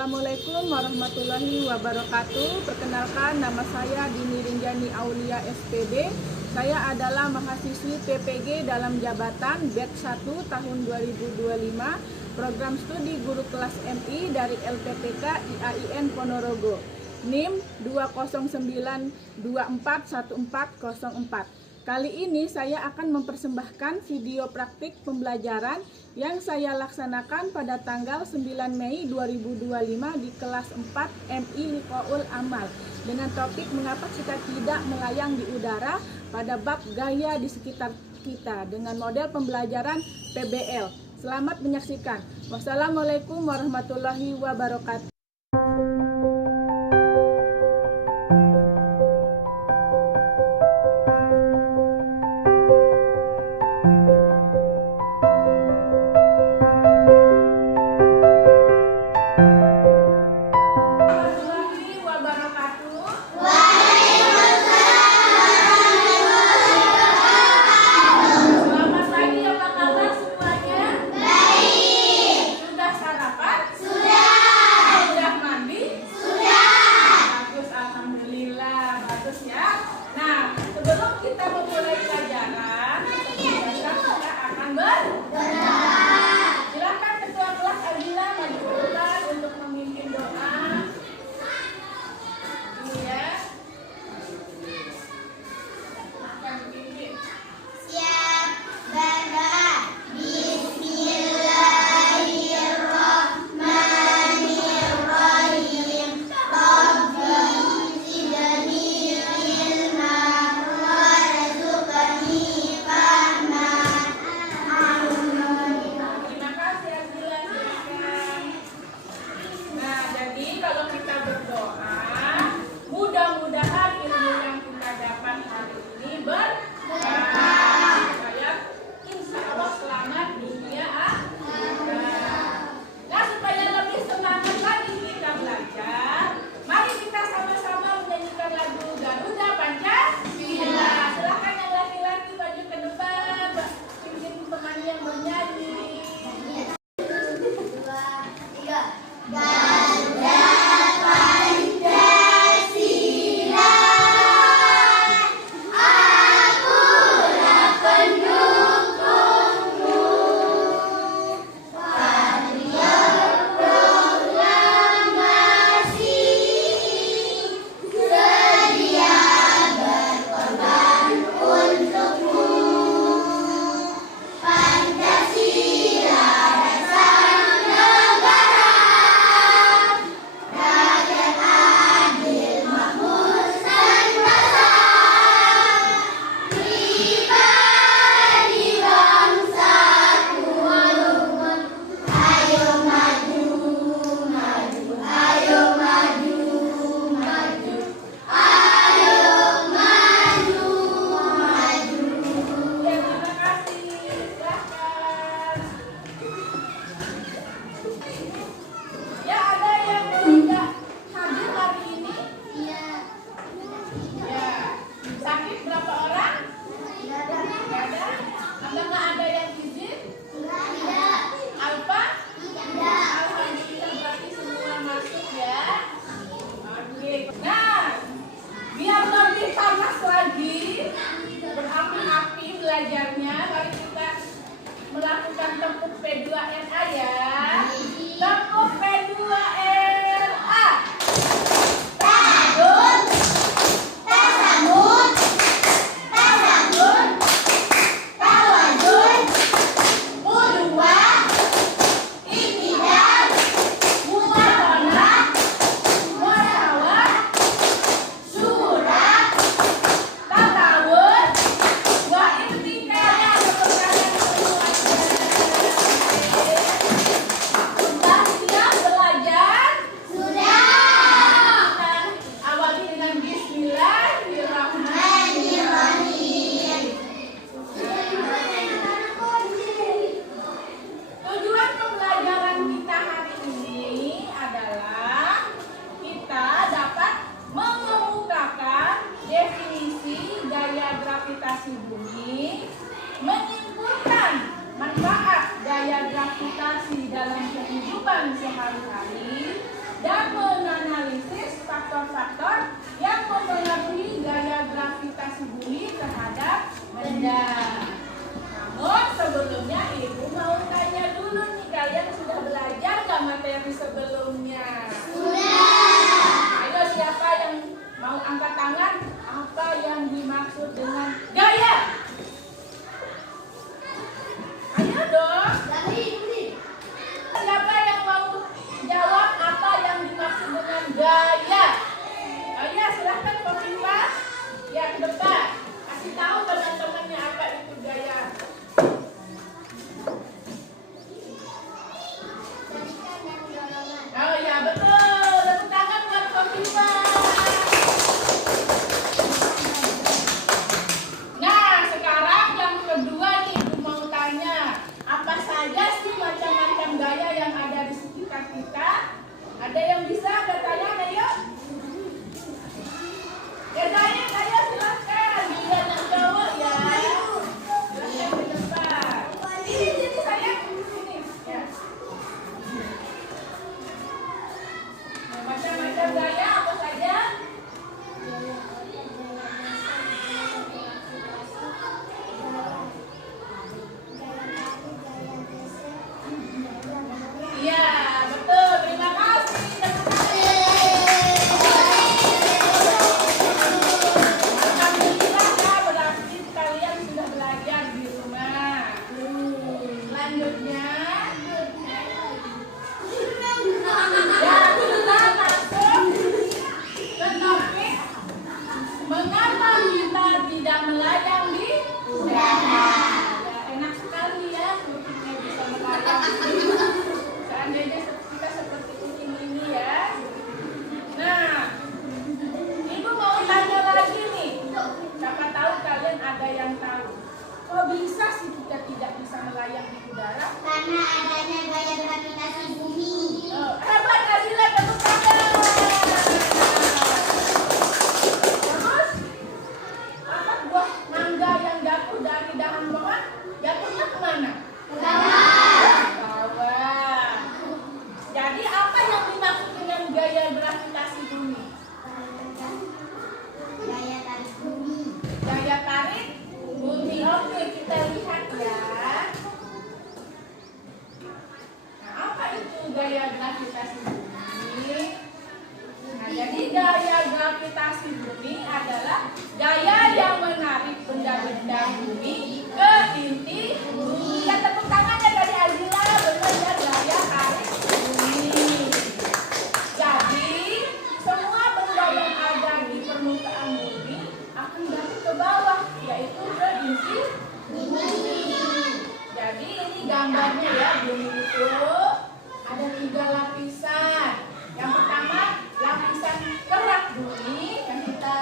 Assalamualaikum warahmatullahi wabarakatuh. Perkenalkan, nama saya Dini Rinjani Aulia SPB. Saya adalah mahasiswi PPG dalam jabatan batch 1 tahun 2025, program studi guru kelas MI dari LPTK IAIN Ponorogo, NIM 209241404. Kali ini saya akan mempersembahkan video praktik pembelajaran yang saya laksanakan pada tanggal 9 Mei 2025 di kelas 4 MI Liqaul Amal dengan topik mengapa kita tidak melayang di udara pada bab gaya di sekitar kita dengan model pembelajaran PBL. Selamat menyaksikan. Wassalamualaikum warahmatullahi wabarakatuh. Belajarnya, mari kita melakukan tempuk P2RA ya. Tempuk P2RA. Tasabun, tasabun, tasabun, tawadun, mudua, iktidal, muwatonah, muasawah, syura, tatawun, wa irtikal. Sudah siap belajar? Sudah. Awali dengan Bismillahirrahmanirrahim. Tujuan pembelajaran kita hari ini adalah kita dapat mengemukakan definisi gaya gravitasi bumi, menyimpulkan manfaat gaya gravitasi dalam kehidupan sehari-hari, dan menganalisis faktor-faktor yang mempengaruhi gaya gravitasi bumi terhadap benda. Namun sebelumnya Ibu mau tanya dulu nih, kalian sudah belajar nggak materi sebelumnya? Sudah. Ayo, siapa yang mau angkat tangan? Apa yang dimaksud dengan gaya? Ayo dong. Siapa yang mau jawab apa yang dimaksud dengan gaya? Oh ya, silahkan Kofifa. Ya, ke depan. Kasih tahu teman-temannya apa itu gaya. Oh ya, betul. Tepuk tangan buat Kofifa. Nah, sekarang yang kedua nih, Ibu mau tanya. Apa saja sih macam-macam gaya yang ada di sekitar kita? Ada yang bisa bertanya? Ayo. Ya, saya silahkan. Biar yang jawab ya. Silahkan ke depan. Sini saya. Sini. Ya. Nah, macam-macam gaya apa saja? Iya, betul. Terima kasih. Alhamdulillah ya, berarti kalian sudah belajar di rumah. Selanjutnya, ya, kita masuk ke topik mengapa kita tidak melayang di udara. Ya, enak sekali ya, kucingnya bisa melayang. Seandainya kita seperti kucing ini ya. Nah, Ibu mau tanya lagi nih. Siapa tahu kalian ada yang tahu. Kok bisa sih kita tidak bisa melayang di udara? Karena adanya gaya gravitasi bumi. Oh, hebat Azila, tepuk tangan. Terus, apa buah mangga yang jatuh dari dahan pohon? Jatuhnya kemana? Ke bawah. Bawah. Jadi apa yang dimaksud dengan gaya gravitasi bumi? Gaya tarik bumi. Gaya tarik bumi. Oke, kita lihat ya. Nah, apa itu gaya gravitasi bumi? Nah, jadi gaya gravitasi bumi adalah gaya yang menarik benda-benda bumi ke inti bumi. Ya, tepuk tangannya dari Azila. Benar ya, gaya tarik bumi. Jadi, semua benda yang ada di permukaan bumi akan jatuh ke bawah, yaitu ke inti bumi. Jadi, ini gambarnya ya, bumi itu ada 3 lapisan. Yang pertama, lapisan kerak bumi yang kita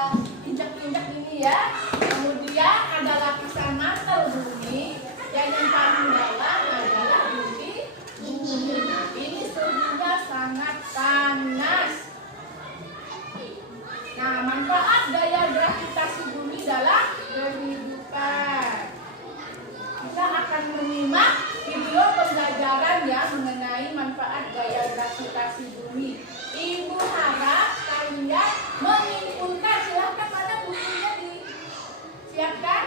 injak-injak ini ya. Kemudian ada lapisan mantel bumi, dan yang paling dalam adalah bumi. Ini suhunya sangat panas. Nah, manfaat gaya gravitasi bumi dalam kehidupan. Kita akan menyimak video pembelajaran ya mengenai manfaat gaya gravitasi bumi. Ibu harap kalian menyimpulkan. Silahkan, mana bukunya disiapkan.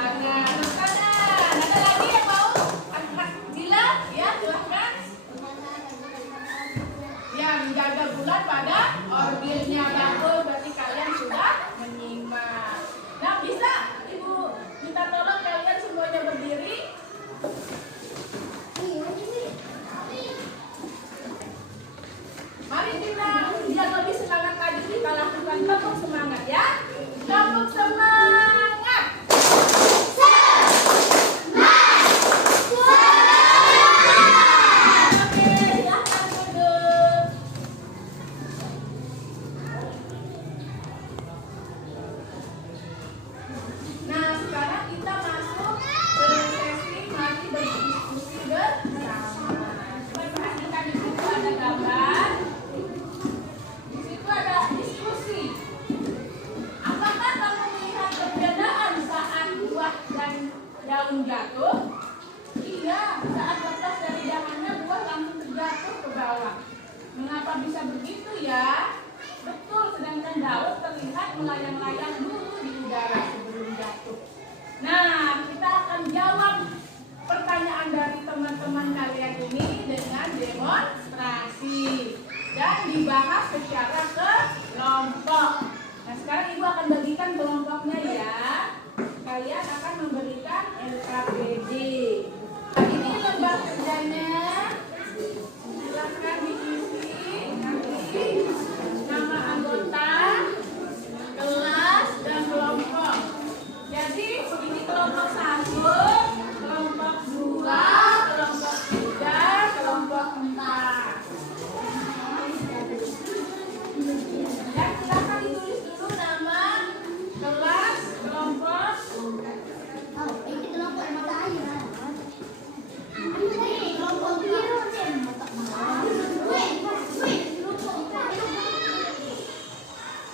Tangan, tepuk tangan. Ada lagi yang mau anak jilat? Ya, silahkan. Yang menjaga bulan pada orbitnya. Betul, berarti kalian sudah menyimak. Nah, bisa Ibu minta tolong kalian semuanya berdiri. Mari kita biar lebih semangat lagi kita lakukan tepuk semangat ya. Tepuk semangat. Oke, silahkan duduk. Nah, sekarang kita masuk ke sesi mari berdiskusi bersama. Perhatikan di situ ada gambar. Di situ ada diskusi. Apakah kamu melihat perbedaan saat buah dan daun jatuh? Iya, saat lepas dari dahannya buah langsung terjatuh ke bawah. Mengapa bisa begitu ya? Betul, sedangkan daun terlihat melayang-layang dulu di udara sebelum jatuh. Nah, kita akan jawab pertanyaan dari teman-teman kalian ini dengan demonstrasi dan dibahas secara kelompok. Nah, sekarang Ibu akan bagikan kelompoknya ya. Kalian akan memberikan LKPD. Nah, ini lembar kerjanya. Silakan diisi nanti nama anggota, kelas, dan kelompok. Jadi ini kelompok 1, kelompok 2, kelompok 3, kelompok 4. Dan silakan ditulis dulu nama, kelas, kelompok.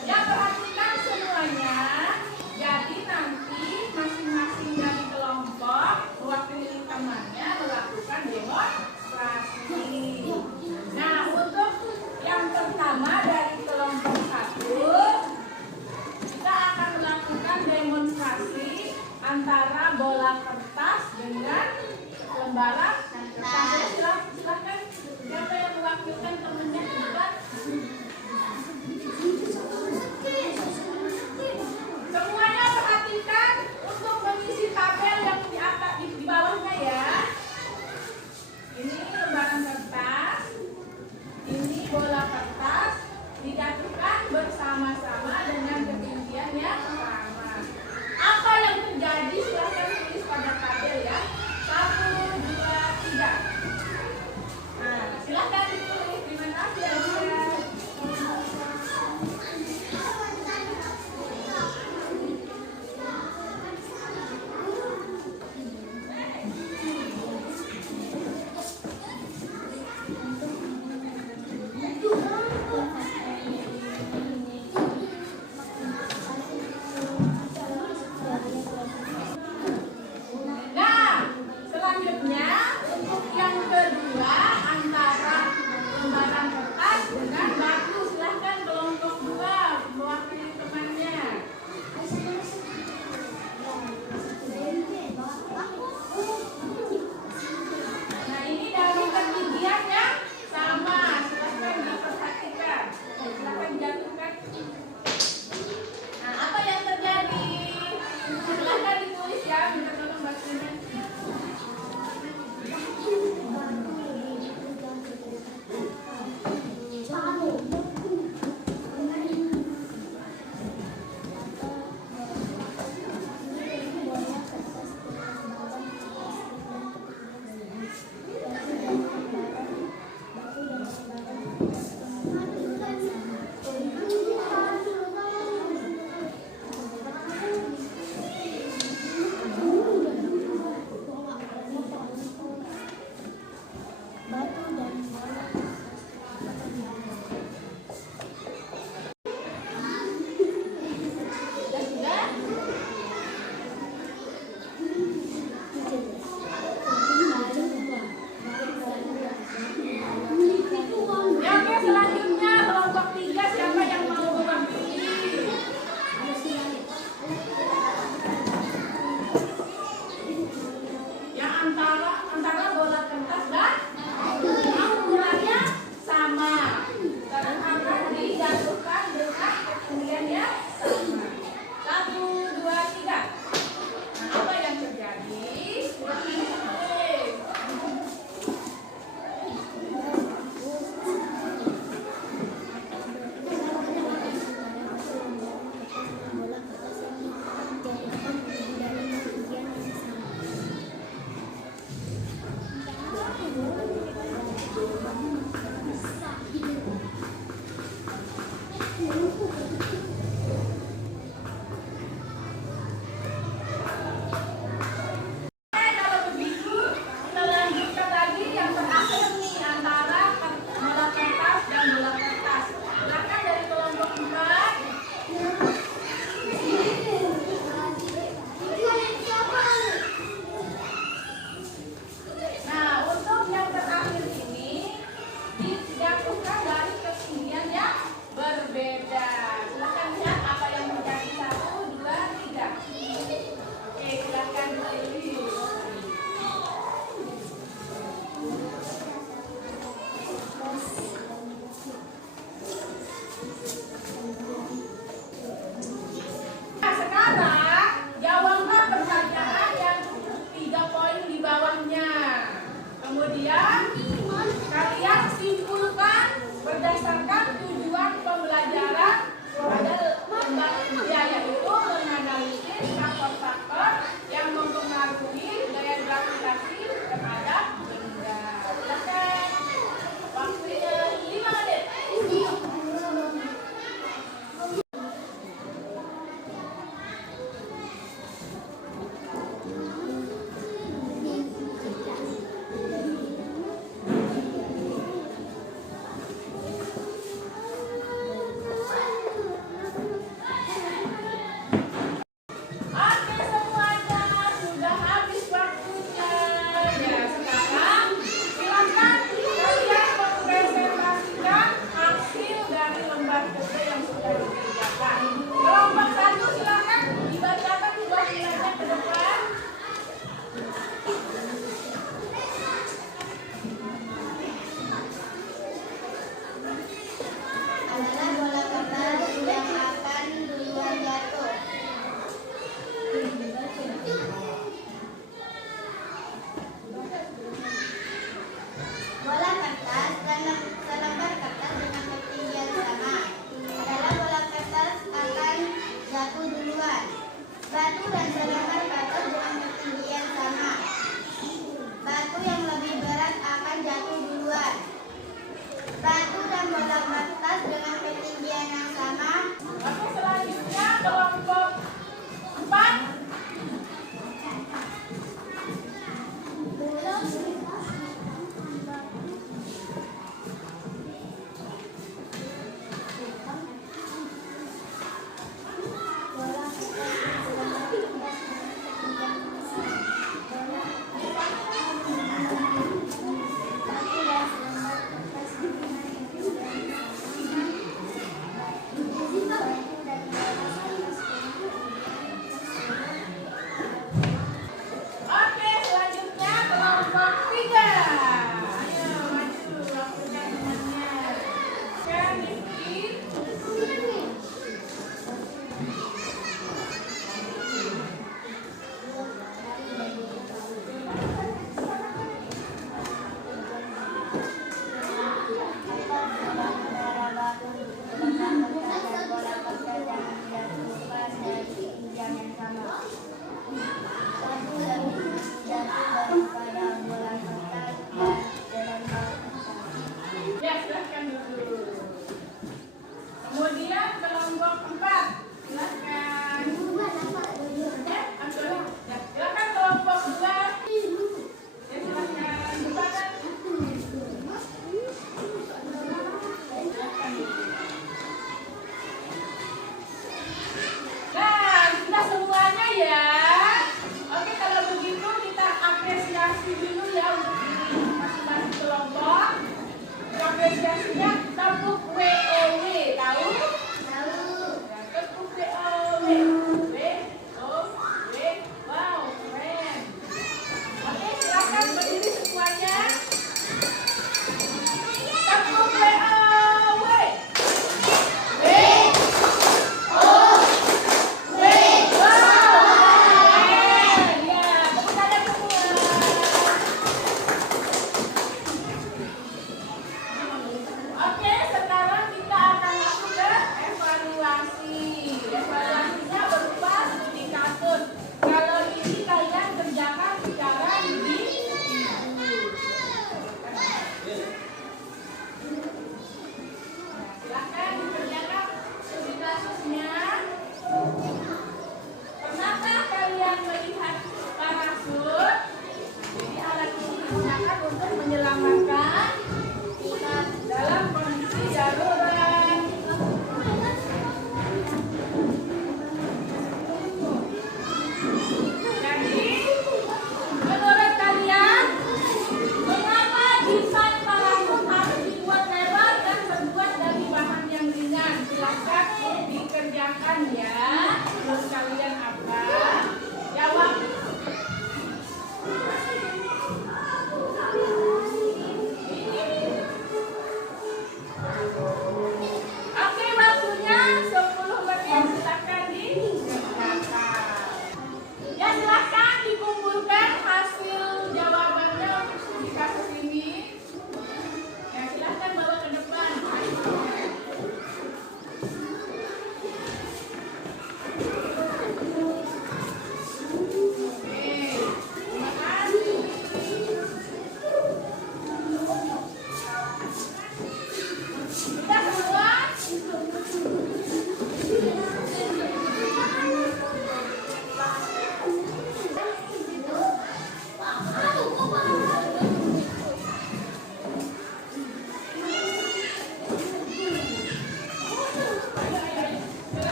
Ya, perhatikan semuanya. Jadi nanti masing-masing dari kelompok mewakili temannya melakukan demonstrasi. Nah, untuk yang pertama dari kelompok 1, kita akan melakukan demonstrasi antara bola kertas dengan lembaran. Silahkan siapa yang mewakilkan temannya ke depan.